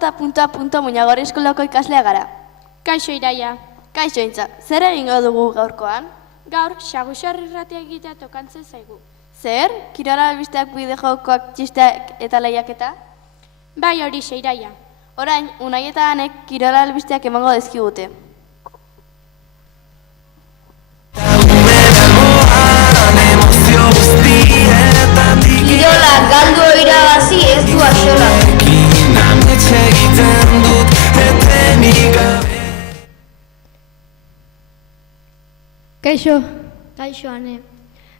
J.Punto Muñagorri eskolako ikaslea gara. Kaixo Iraia. Kaixo Intza, zer egingo dugu gaurkoan? Gaur, Xagusar irratia egitea tokantzen zaigu. Zer? Kirola albisteak bideo-jokoak, txisteak eta lehiaketa? Bai hori Iraia. Orain, Unai eta Anek kirola albisteak emango dizkigute. Kirola galdu irabazi ez du axola. Kaixo. Kaixo, Ane.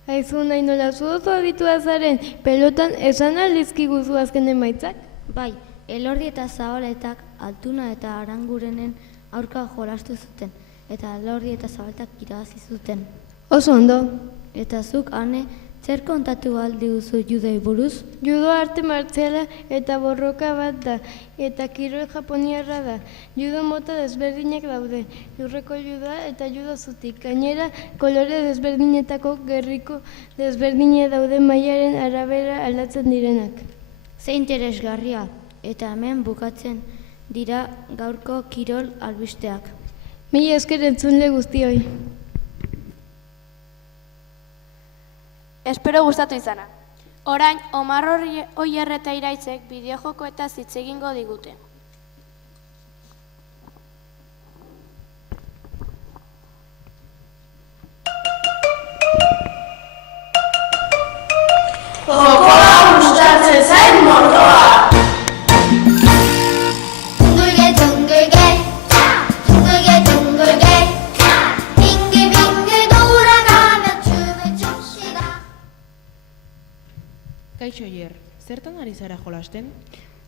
Aizu nahi nola zu oso aditua zaren, pelotan esan aldizkiguzu azken emaitzak? Bai, Elordi eta Zabaletak Altuna eta Arangurenen aurka jolastu zuten, eta Elordi eta Zabaletak irabazi zuten. Oso ondo. Eta zuk, Ane, zer kontatu aldi duzu judoi buruz? Judo arte martziala eta borroka bat da, eta kirol japoniarra da. Judo mota desberdinak daude, lurreko judoa eta judo zutik. Gainera, kolore desberdinetako gerriko desberdine daude mailaren arabera aldatzen direnak. Ze interesgarria, eta hemen bukatzen dira gaurko kirol albisteak. Mila esker entzunle guztioi. Espero gustatu izana. Orain, Omar Oier eta Iraitzek bideojoko eta hitz egingo digute. Jokoa gustatzen zait mordoa! Kaixo Oier, zertan ari zara jolasten?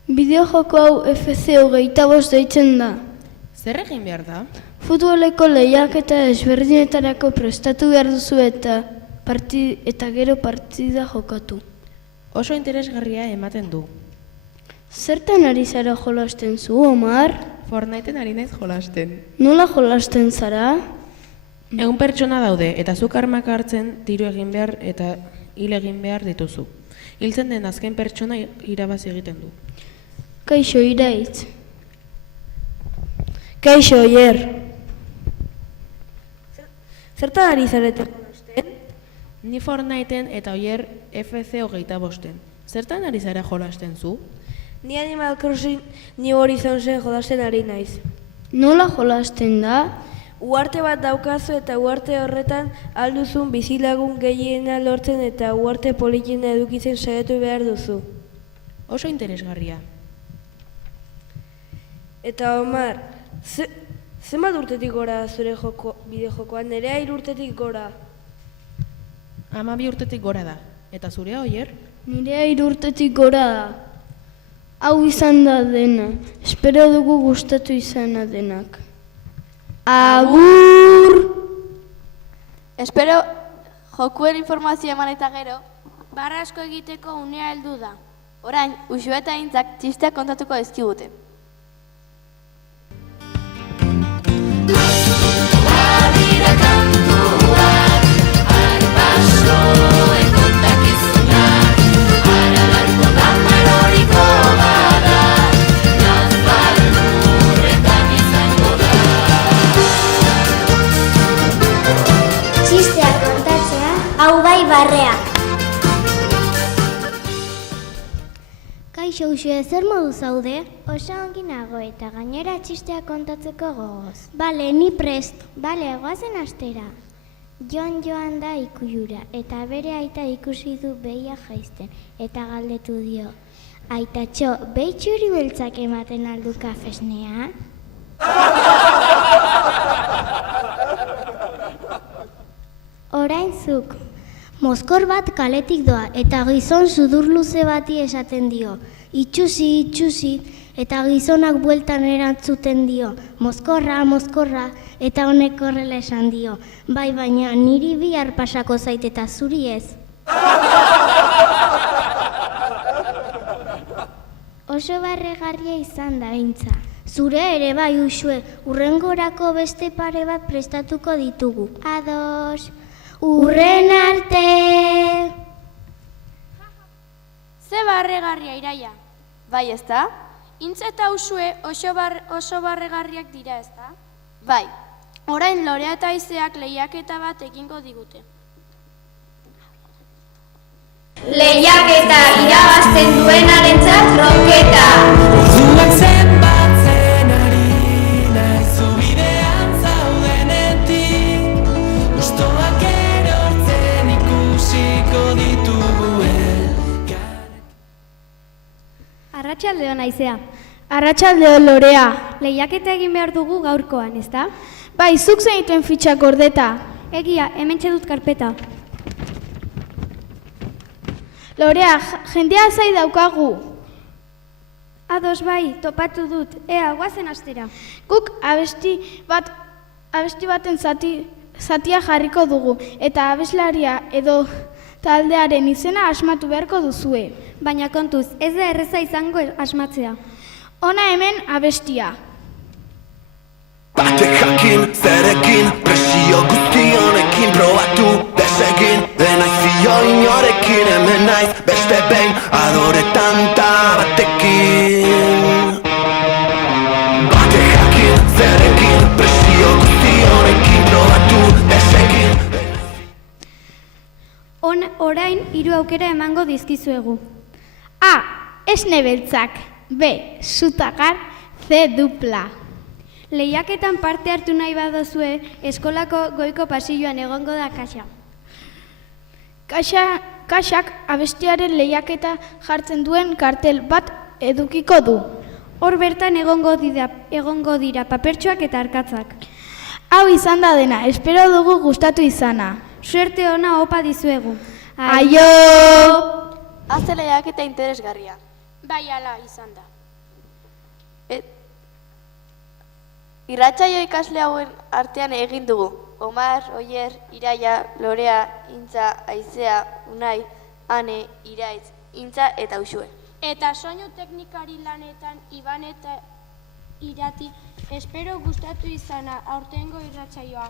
Bideojoko hau FC25 deitzen da. Zer egin behar da? Futboleko lehiaketa desberdinetarako prestatu behar duzu eta gero partida jokatu. Oso interesgarria ematen du. Zertan ari zara jolasten zu, Omar? Fortniteen ari naiz jolasten. Nola jolasten zara? Egun pertsona daude eta zuk armak hartzen tiro egin behar eta hil egin behar dituzu. Hiltzen den azken pertsona irabazi egiten du. Kaixo Iraitz. Kaixo Oier. Zertan ari zarete jolasten? Ni Fortniteen eta Oier FC25. Zertan ari zara jolasten zu? Ni Animal Crossing New Horizonsen jolasten ari naiz. Nola jolasten da? Uarte bat daukazu eta uarte horretan alduzun bizilagun gehiena lortzen eta uarte politena edukitzen saiatu behar duzu. Oso interesgarria. Eta Omar, zenbat urtetik gora zure bideojokoan? Nerea 3 urtetik gora. 12 urtetik gora da. Eta zurea, Oier? Nirea 3 urtetik gora da. Hau izan da dena. Espero dugu gustatu izana denak. Agur! Espero jokuen informazioa eman eta gero. Barra asko egiteko unea heldu da. Orain, Uxu eta Intzak txisteak kontatuko dizkigute. Txisteak kontatzea, hau bai barrea. Kaixo Uxue, zer modu zaude? Oso ongi nago eta gainera txisteak kontatzeko gogoz. Bale, ni prest. Bale, goazen astera. Jon joan da ikuyura eta bere aita ikusi du behia jaizten eta galdetu dio. Aitatxo, behi txuri beltzak ematen aldu kafesnea? Orain zuk. Mozkor bat kaletik doa eta gizon sudur luze bati esaten dio. Itxusi, itxusi, eta gizonak bueltan erantzuten dio. Mozkorra, mozkorra, eta honek horrela esan dio. Bai, baina niri bihar pasako zait eta zuri ez. Oso barregarria izan da, Intza. Zure ere bai, Uxue, hurrengorako beste pare bat prestatuko ditugu. Ados! Urren arte! Ze barregarria Iraia. Bai, ezta? Intza eta usue oso barregarriak dira, ezta? Bai, Orain Lorea eta Aizeak lehiaketa bat egingo digute. Lehiaketa irabazten duenarentzat roketa. Orduak zenbatzen ari naiz bidean zaudenetik, hostoak erortzen ikusiko ditugu Arratsalde on Aizea. Arratsalde on Lorea. Lehiaketa egin behar dugu gaurkoan, ezta? Bai, zuk zenituen fitxak gordeta. Egia, hementxe dut karpeta. Lorea, jendea zai daukagu. Ados bai, topatu dut. Guazen astera. Guk abesti baten zatia jarriko dugu, eta abeslaria edo taldearen izena asmatu beharko duzue. Baina kontuz, ez da erreza izango asmatzea. Hona hemen abestia. Batek jakin, zerekin, presio guzti honekin probatu desegin, denaiz fio inorekin, hemen naiz beste behin adoretan ta batekin. Batek jakin, zerekin, presio guzti honekin probatu desegin. Orain 3 aukera emango dizkizuegu. A. Esne beltzak. B. Zutagar. C. Dupla. Lehiaketan parte hartu nahi badozue, eskolako goiko pasilloan egongo da kaxa. Kaxak abestiaren lehiaketa jartzen duen kartel bat edukiko du. Hor bertan egongo dira papertxoak eta arkatzak. Hau izan da dena, espero dugu gustatu izana. Suerte ona opa dizuegu. Aio! haze lehiaketa interesgarria. Bai ala izan da. Irratsaio ikasle hauen artean egin dugu. Omar, Oier, Iraia, Lorea, Intza, Aizea, Unai, Ane, Iraitz, Intza eta Uxue. Eta soinu teknikari lanetan Iban eta Irati, espero gustatu izana aurtengo irratsaioa.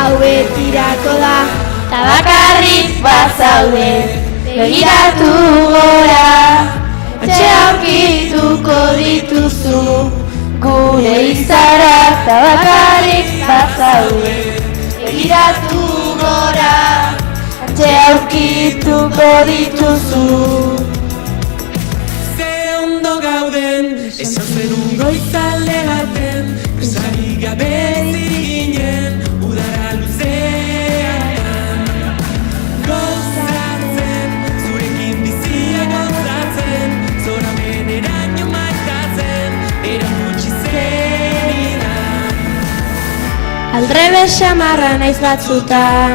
Hau betirako da, tabakarrik bazaude, begiratu gora, etxe aurkituko dituzu, gure izarak tabakarrik bazaude, begiratu gora, etxe aurkituko dituzu. Ze ondo gauden, esan zenun goizalde baten, presari gabe ziriginen, udara luzean. Gozatzen, zurekin bizia gozatzen, zoramen eraino maitatzen, erakutsi zenidan. Aldrebe xamarra naiz batzutan,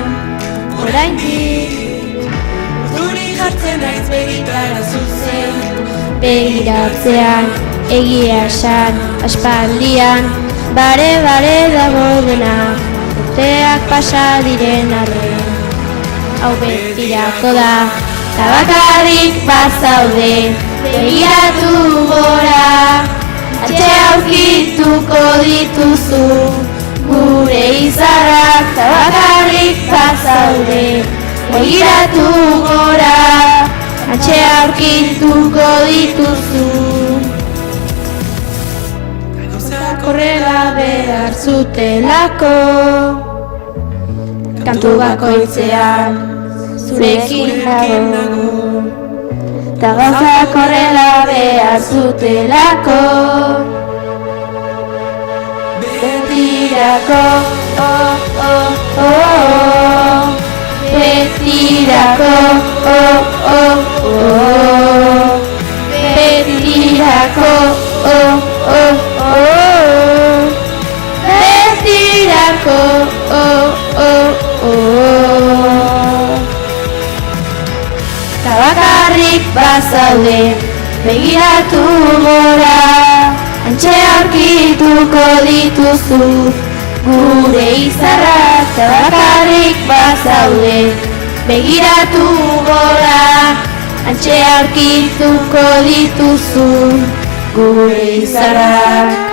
oraindik Urduri jartzen naiz begitara zuzen, begiratzean, egia esan, aspaldian, bare dago dena, urteak pasa diren arren. Hau betirako da, tabakarrik bazaude, begiratu gora, atxe aurkituko dituzu, gure izarrak tabakarrik bazaude. begiratu gora, antxe aurkituko dituzu. Korrela behar zutelako, kantu bakoitzean zurekin nago. Ta gauzak horrela behar zutelako, betirako, betirako, betirako, betirako, ta bakarrik bazaude, begiratu gora, antxe aurkituko dituzu. Gure izarrak ta bakarrik bazaude, begiratu gora, antxe aurkituko dituzu. Gure izarrak